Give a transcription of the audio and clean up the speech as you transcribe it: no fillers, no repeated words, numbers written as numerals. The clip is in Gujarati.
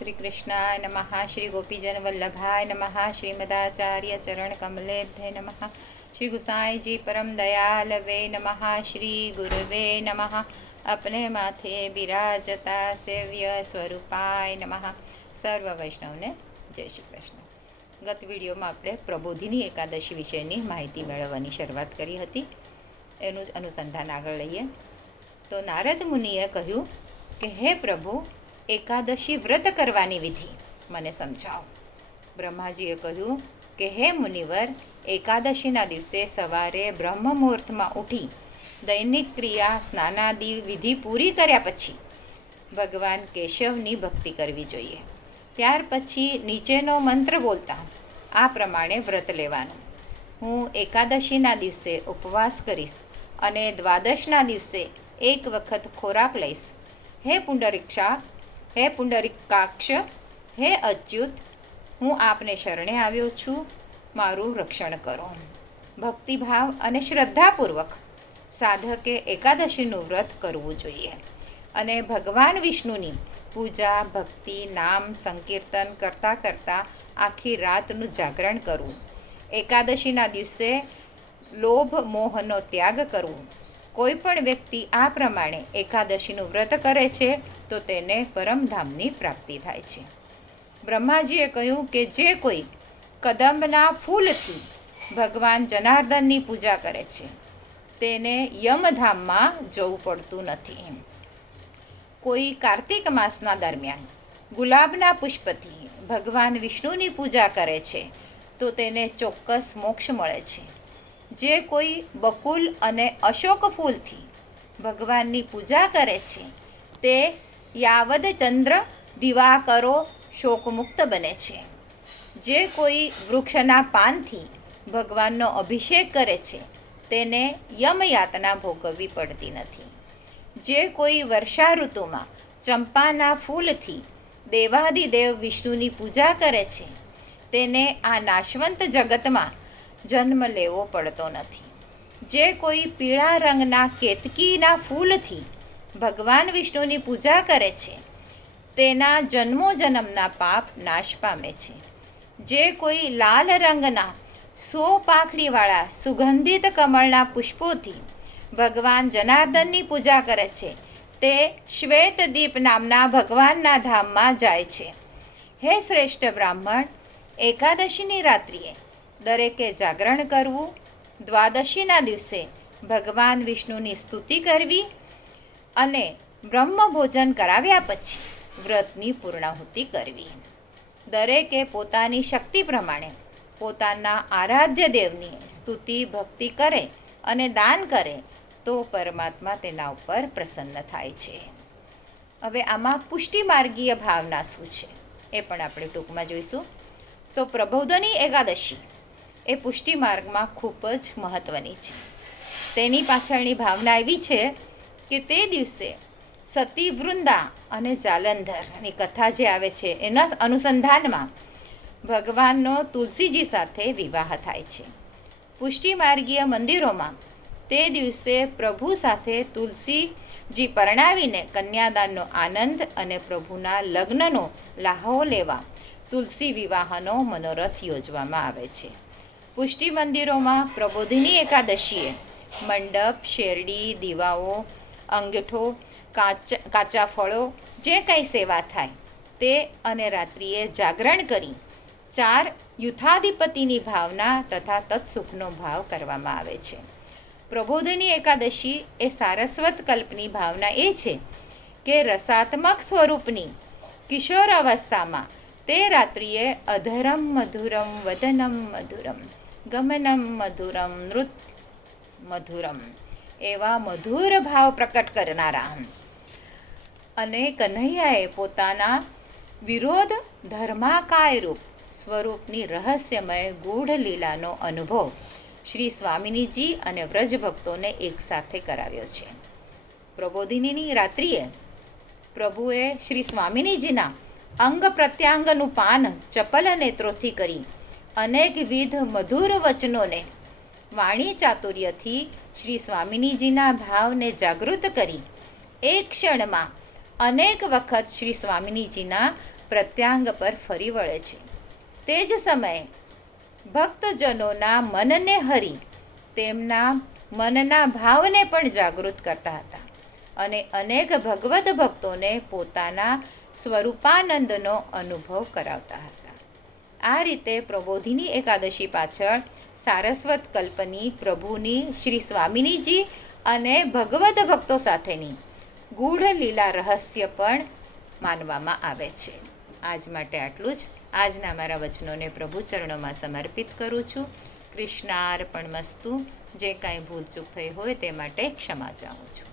श्री कृष्णाय नमः। श्री गोपीजन वल्लभाय नमः। श्रीमदाचार्य चरण कमलेभ्ये नमः। श्री गुसाई जी परम दयाल वे नमः। श्री गुरुवे नमः। अपने माथे बिराजता सेव्य स्वरूपाय नमः। सर्व वैष्णवने जय श्री कृष्ण। गत विडियोमां आपणे प्रबोधिनी एकादशी विषयनी माहिती मेळवવાની શરૂઆત કરી હતી। એનું અનુસંધાન આગળ લઈએ તો નારદ મુનિએ કહ્યું કે હે પ્રભુ, એકાદશી વ્રત કરવાની વિધિ મને સમજાવો। બ્રહ્માજીએ કહ્યું કે હે મુનિવર, એકાદશીના દિવસે સવારે બ્રહ્મ મુહૂર્તમાં ઉઠી દૈનિક ક્રિયા સ્નાનાદિ વિધિ પૂરી કર્યા પછી ભગવાન કેશવની ભક્તિ કરવી જોઈએ। ત્યાર પછી નીચેનો મંત્ર બોલતા આ પ્રમાણે વ્રત લેવાનું। હું એકાદશીના દિવસે ઉપવાસ કરીશ અને દ્વાદશના દિવસે એક વખત ખોરાક લઈશ। હે પુંડરીકાક્ષ, હે અચ્યુત, હું આપને શરણે આવ્યો છું, મારું રક્ષણ કરો। ભક્તિભાવ અને શ્રદ્ધાપૂર્વક સાધકે એકાદશીનું વ્રત કરવું જોઈએ અને ભગવાન વિષ્ણુની પૂજા ભક્તિ નામ સંકીર્તન કરતાં કરતાં આખી રાતનું જાગરણ કરવું। એકાદશીના દિવસે લોભ મોહનો ત્યાગ કરવો। કોઈ પણ વ્યક્તિ આ પ્રમાણે એકાદશીનું વ્રત કરે છે તો તેને પરમધામની પ્રાપ્તિ થાય છે। બ્રહ્માજીએ કહ્યું કે જે કોઈ કદંબના ફૂલથી ભગવાન જનાર્દનની પૂજા કરે છે તેને યમધામમાં જવું પડતું નથી। કોઈ કાર્તિક માસના દરમિયાન ગુલાબના પુષ્પથી ભગવાન વિષ્ણુની પૂજા કરે છે તો તેને ચોક્કસ મોક્ષ મળે છે। જે કોઈ બકુલ અને અશોક ફૂલથી ભગવાનની પૂજા કરે છે તે યાવદ ચંદ્ર દિવાકરો શોકમુક્ત બને છે। જે કોઈ વૃક્ષના પાનથી ભગવાનનો અભિષેક કરે છે તેને યમયાતના ભોગવવી પડતી નથી। જે કોઈ વર્ષા ઋતુમાં ચંપાના ફૂલથી દેવાધિદેવ વિષ્ણુની પૂજા કરે છે તેને આ નાશવંત જગતમાં જન્મ લેવો પડતો નથી। જે કોઈ પીળા રંગના કેતકીના ફૂલથી ભગવાન વિષ્ણુની પૂજા કરે છે તેના જન્મો જન્મના પાપ નાશ પામે છે। જે કોઈ લાલ રંગના 100 પાંખડીવાળા સુગંધિત કમળના પુષ્પોથી ભગવાન જનાર્દનની પૂજા કરે છે તે શ્વેતદીપ નામના ભગવાનના ધામમાં જાય છે। હે શ્રેષ્ઠ બ્રાહ્મણ, એકાદશીની રાત્રિએ દરેકે જાગરણ કરવું, દ્વાદશીના દિવસે ભગવાન વિષ્ણુની સ્તુતિ કરવી અને બ્રહ્મભોજન કરાવ્યા પછી વ્રતની પૂર્ણાહુતિ કરવી। દરેકે પોતાની શક્તિ પ્રમાણે પોતાના આરાધ્ય દેવની સ્તુતિ ભક્તિ કરે અને દાન કરે તો પરમાત્મા તેના ઉપર પ્રસન્ન થાય છે। હવે આમાં પુષ્ટિમાર્ગીય ભાવના શું છે એ પણ આપણે ટૂંકમાં જોઈશું। તો પ્રબોધની એકાદશી એ પુષ્ટિ માર્ગમાં ખૂબ જ મહત્ત્વની છે। તેની પાછળની ભાવના એવી છે કે તે દિવસે સતી વૃંદા અને જાલંધરની કથા જે આવે છે એના અનુસંધાનમાં ભગવાનનો તુલસીજી સાથે વિવાહ થાય છે। પુષ્ટિ માર્ગીય મંદિરોમાં તે દિવસે પ્રભુ સાથે તુલસીજી પરણાવીને કન્યાદાનનો આનંદ અને પ્રભુના લગ્નનો લાહો લેવા તુલસી વિવાહનો મનોરથ યોજવામાં આવે છે। પુષ્ટિ મંદિરોમાં પ્રબોધિની એકાદશીએ મંડપ, શેરડી, દીવાઓ, અંગઠો, કાચા ફળો જે કંઈ સેવા થાય તે અને રાત્રિએ જાગરણ કરી 4 યુથાધિપતિની ભાવના તથા તત્સુખનો ભાવ કરવામાં આવે છે। પ્રબોધિની એકાદશી એ સારસ્વત કલ્પની ભાવના એ છે કે રસાત્મક સ્વરૂપની કિશોર અવસ્થામાં તે રાત્રિએ અધરમ મધુરમ વદનમ મધુરમ ગમનમ મધુરમ નૃત મધુરમ એવા મધુર ભાવ પ્રકટ કરનારા અને કન્હૈયાએ પોતાના વિરોધ ધર્માકાયરૂપ સ્વરૂપની રહસ્યમય ગૂઢ લીલાનો અનુભવ શ્રી સ્વામિનીજી અને વ્રજભક્તોને એકસાથે કરાવ્યો છે। પ્રબોધિનીની રાત્રિએ પ્રભુએ શ્રી સ્વામિનીજીના અંગ પ્રત્યાંગનું પાન ચપલ નેત્રોથી કરી અનેકવિધ મધુર વચનોને વાણી ચાતુર્યથી શ્રી સ્વામિનીજીના ભાવને જાગૃત કરી એક ક્ષણમાં અનેક વખત શ્રી સ્વામિનીજીના પ્રત્યાંગ પર ફરી વળે છે. તે જ સમયે ભક્તજનોના મનને હરી તેમના મનના ભાવને પણ જાગૃત કરતા હતા અને અનેક ભગવદ્ ભક્તોને પોતાના સ્વરૂપાનંદનો અનુભવ કરાવતા હતા. આ રીતે પ્રબોધિની એકાદશી પાછળ સારસ્વત કલ્પની, પ્રભુની, શ્રી સ્વામિનીજી અને ભગવદ્ ભક્તો સાથેની ગૂઢ લીલા રહસ્ય પણ માનવામાં આવે છે. આજ માટે આટલું જ. આજના મારા વચનોને પ્રભુ ચરણોમાં સમર્પિત કરું છું. કૃષ્ણાર્પણમસ્તુ. જે કાંઈ ભૂલચૂક થઈ હોય તે માટે ક્ષમા ચાહું છું.